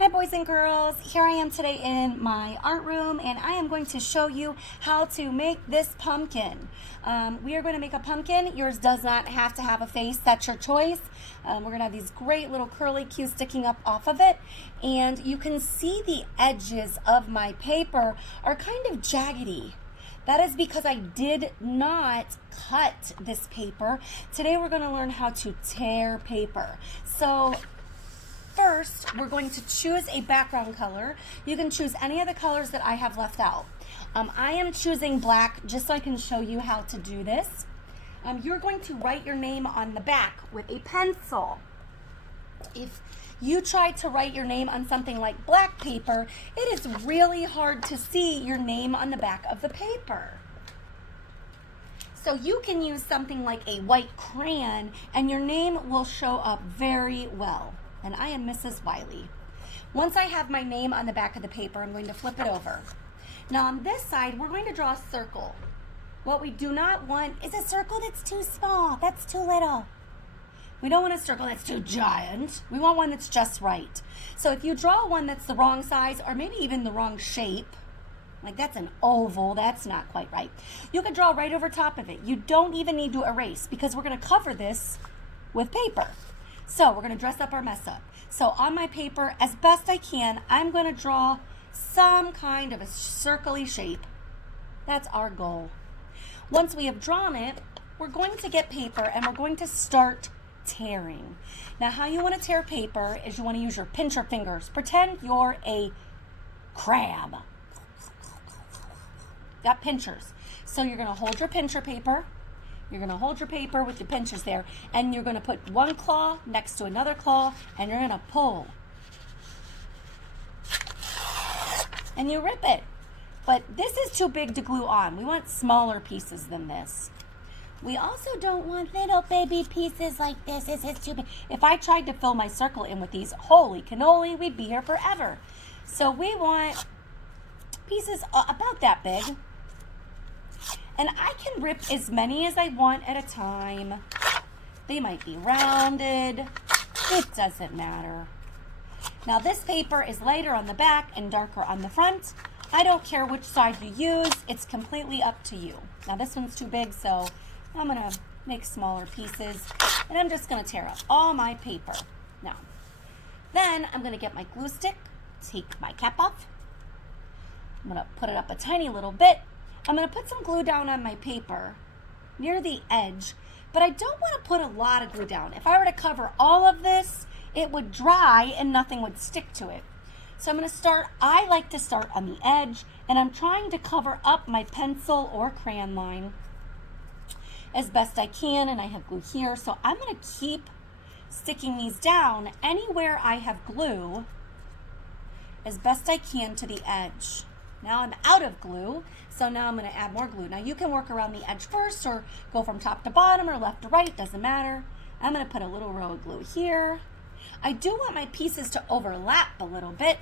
Hi boys and girls, here I am today in my art room and I am going to show you how to make this pumpkin. We are going to make a pumpkin. Yours does not have to have a face, that's your choice. We're going to have these great little curly cues sticking up off of it, and you can see the edges of my paper are kind of jaggedy. That is because I did not cut this paper. Today we're going to learn how to tear paper. So first, we're going to choose a background color. You can choose any of the colors that I have left out. I am choosing black just so I can show you how to do this. You're going to write your name on the back with a pencil. If you try to write your name on something like black paper, it is really hard to see your name on the back of the paper. So you can use something like a white crayon and your name will show up very well. And I am Mrs. Wiley. Once I have my name on the back of the paper, I'm going to flip it over. Now on this side, we're going to draw a circle. What we do not want is a circle that's too small, that's too little. We don't want a circle that's too giant. We want one that's just right. So if you draw one that's the wrong size or maybe even the wrong shape, like that's an oval, that's not quite right, you can draw right over top of it. You don't even need to erase because we're going to cover this with paper. So we're going to dress up our mess up. So on my paper, as best I can, I'm going to draw some kind of a circle-y shape. That's our goal. Once we have drawn it, we're going to get paper and we're going to start tearing. Now how you want to tear paper is you want to use your pincher fingers. Pretend you're a crab. Got pinchers. So you're going to hold your pincher paper. You're going to hold your paper with your pinchers there, and you're going to put one claw next to another claw, and you're going to pull. And you rip it. But this is too big to glue on. We want smaller pieces than this. We also don't want little baby pieces like this. This is too big. If I tried to fill my circle in with these, holy cannoli, we'd be here forever. So we want pieces about that big. And I can rip as many as I want at a time. They might be rounded. It doesn't matter. Now this paper is lighter on the back and darker on the front. I don't care which side you use. It's completely up to you. Now this one's too big, so I'm going to make smaller pieces. And I'm just going to tear up all my paper. Now, then I'm going to get my glue stick, take my cap off. I'm going to put it up a tiny little bit. I'm going to put some glue down on my paper near the edge, but I don't want to put a lot of glue down. If I were to cover all of this, it would dry and nothing would stick to it. So I'm going to start, I like to start on the edge, and I'm trying to cover up my pencil or crayon line as best I can, and I have glue here. So I'm going to keep sticking these down anywhere I have glue as best I can to the edge. Now I'm out of glue, so now I'm going to add more glue. Now you can work around the edge first or go from top to bottom or left to right, doesn't matter. I'm going to put a little row of glue here. I do want my pieces to overlap a little bit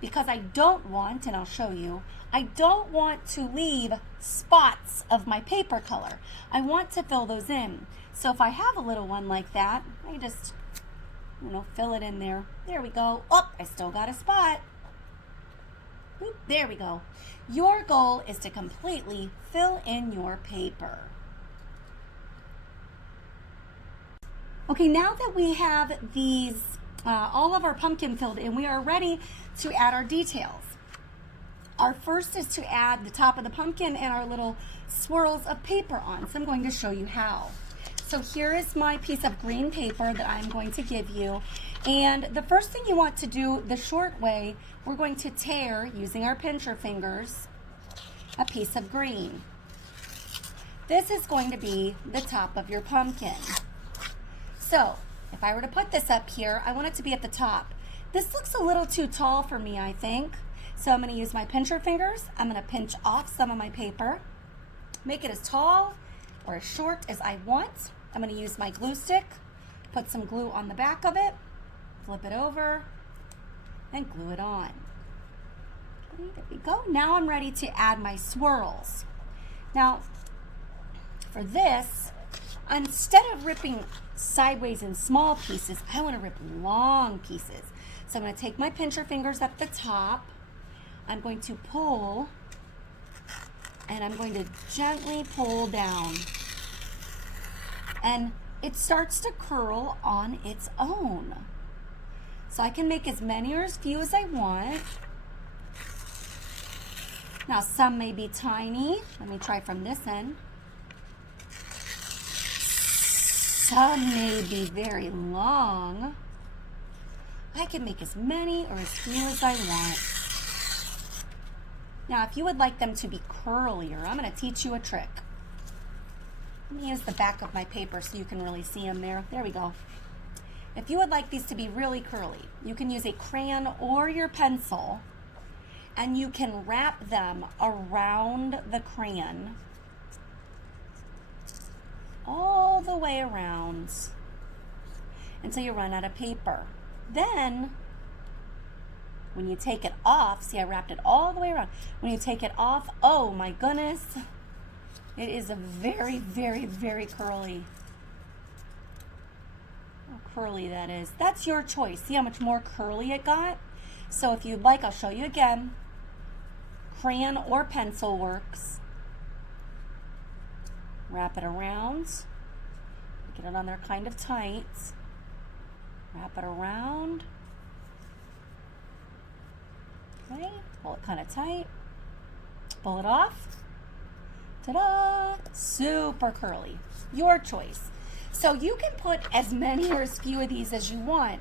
because I don't want, and I'll show you, I don't want to leave spots of my paper color. I want to fill those in. So if I have a little one like that, I just, fill it in there. There we go. Oh, I still got a spot. There we go. Your goal is to completely fill in your paper. Okay, now that we have these, all of our pumpkin filled in, we are ready to add our details. Our first is to add the top of the pumpkin and our little swirls of paper on. So I'm going to show you how. So here is my piece of green paper that I'm going to give you. And the first thing you want to do the short way, we're going to tear, using our pincher fingers, a piece of green. This is going to be the top of your pumpkin. So if I were to put this up here, I want it to be at the top. This looks a little too tall for me, I think. So I'm going to use my pincher fingers. I'm going to pinch off some of my paper, make it as tall or as short as I want. I'm going to use my glue stick, put some glue on the back of it, flip it over, and glue it on. Okay, there we go. Now I'm ready to add my swirls. Now, for this, Instead of ripping sideways in small pieces, I want to rip long pieces. So I'm going to take my pincher fingers at the top. I'm going to pull, and I'm going to gently pull down. And it starts to curl on its own. So I can make as many or as few as I want. Now some may be tiny. Let me try from this end. Some may be very long. I can make as many or as few as I want. Now, if you would like them to be curlier, I'm going to teach you a trick. Let me use the back of my paper so you can really see them there. There we go. If you would like these to be really curly, you can use a crayon or your pencil, and you can wrap them around the crayon all the way around until you run out of paper. Then, when you take it off, see I wrapped it all the way around. When you take it off, oh my goodness, it is a very, very, very curly. How curly that is. That's your choice. See how much more curly it got? So if you'd like, I'll show you again. Crayon or pencil works. Wrap it around. Get it on there kind of tight. Wrap it around. Okay, pull it kind of tight. Pull it off. Ta-da! Super curly. Your choice. So you can put as many or as few of these as you want.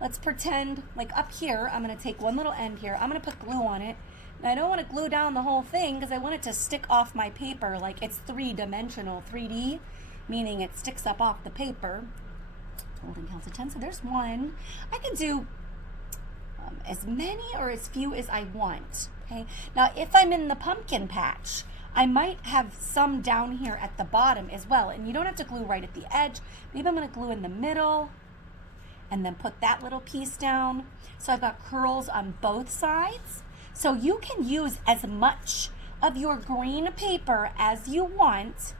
Let's pretend, like up here, I'm going to take one little end here. I'm going to put glue on it. And I don't want to glue down the whole thing because I want it to stick off my paper like it's three-dimensional, 3D, meaning it sticks up off the paper. Holding count to 10, so there's one. I can do as many or as few as I want. Okay. Now, if I'm in the pumpkin patch, I might have some down here at the bottom as well. And you don't have to glue right at the edge. Maybe I'm going to glue in the middle and then put that little piece down. So I've got curls on both sides. So you can use as much of your green paper as you want.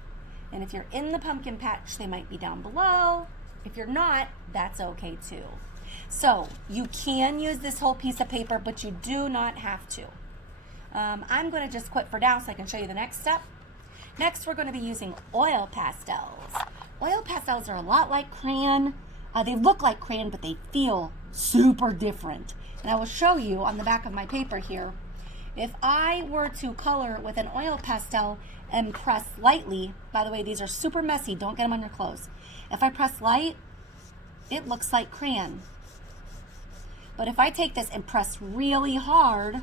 And if you're in the pumpkin patch, they might be down below. If you're not, that's okay too. So you can use this whole piece of paper, but you do not have to. I'm going to just quit for now so I can show you the next step. Next, we're going to be using oil pastels. Oil pastels are a lot like crayon. They look like crayon, but they feel super different. And I will show you on the back of my paper here. If I were to color with an oil pastel and press lightly, by the way, these are super messy, don't get them on your clothes. If I press light, it looks like crayon. But if I take this and press really hard,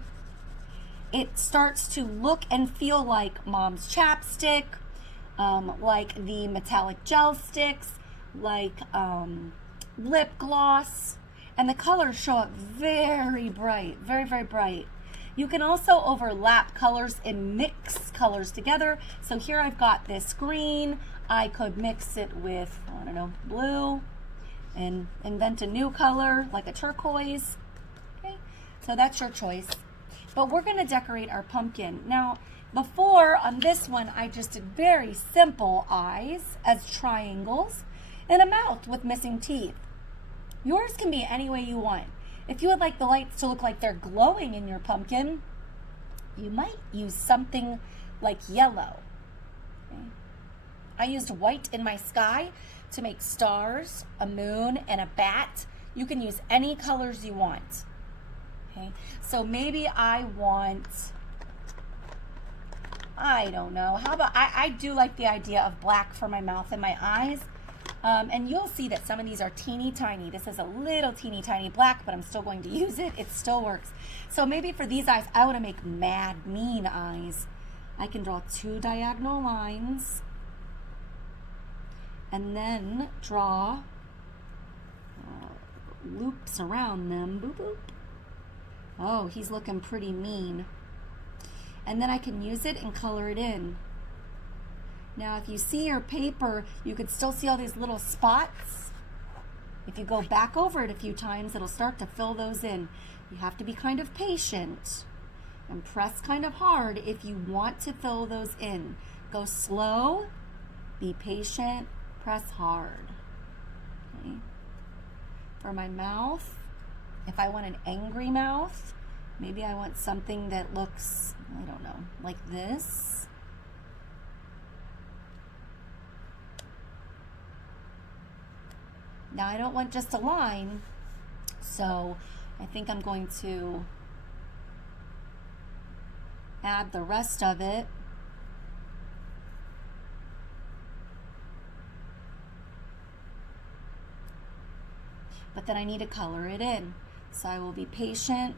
it starts to look and feel like Mom's chapstick, like the metallic gel sticks, like lip gloss, and the colors show up very bright, very, very bright. You can also overlap colors and mix colors together. So here I've got this green. I could mix it with, I don't know, blue and invent a new color like a turquoise. Okay, so that's your choice. But we're going to decorate our pumpkin. Now, before on this one, I just did very simple eyes as triangles and a mouth with missing teeth. Yours can be any way you want. If you would like the lights to look like they're glowing in your pumpkin, you might use something like yellow. Okay. I used white in my sky to make stars, a moon, and a bat. You can use any colors you want. Okay, so maybe I want, I don't know, how about, I do like the idea of black for my mouth and my eyes. And you'll see that some of these are teeny tiny. This is a little teeny tiny black, but I'm still going to use it. It still works. So maybe for these eyes, I want to make mad, mean eyes. I can draw 2 diagonal lines and then draw loops around them. Boop, boop. Oh, he's looking pretty mean. And then I can use it and color it in. Now, if you see your paper, you could still see all these little spots. If you go back over it a few times, it'll start to fill those in. You have to be kind of patient and press kind of hard if you want to fill those in. Go slow, be patient, Press hard. Okay. For my mouth, if I want an angry mouth, maybe I want something that looks, I don't know, like this. Now I don't want just a line, so I think I'm going to add the rest of it. But then I need to color it in. So I will be patient.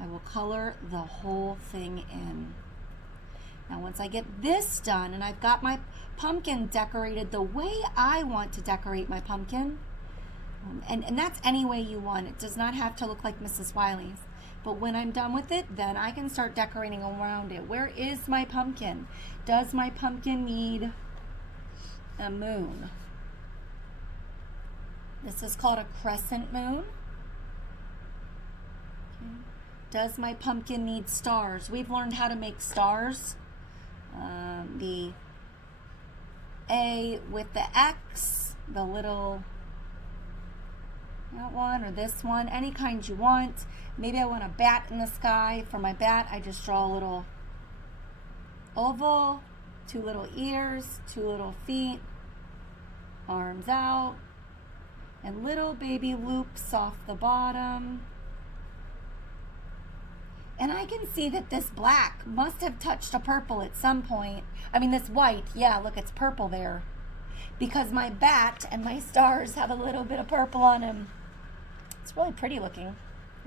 I will color the whole thing in. Now once I get this done and I've got my pumpkin decorated the way I want to decorate my pumpkin, and that's any way you want. It does not have to look like Mrs. Wiley's. But when I'm done with it, then I can start decorating around it. Where is my pumpkin? Does my pumpkin need a moon? This is called a crescent moon. Okay. Does my pumpkin need stars? We've learned how to make stars. The A with the X, the little, that one or this one, any kind you want. Maybe I want a bat in the sky. For my bat, I just draw a little oval, 2 little ears, 2 little feet, arms out, and little baby loops off the bottom. And I can see that this black must have touched a purple at some point. I mean, this white, yeah, look, it's purple there. Because my bat and my stars have a little bit of purple on them. It's really pretty looking.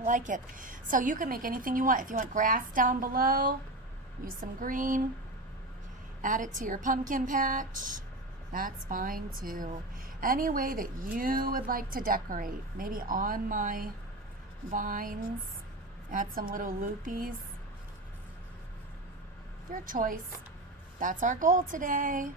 I like it. So you can make anything you want. If you want grass down below, use some green. Add it to your pumpkin patch. That's fine too. Any way that you would like to decorate. Maybe on my vines. Add some little loopies. Your choice. That's our goal today.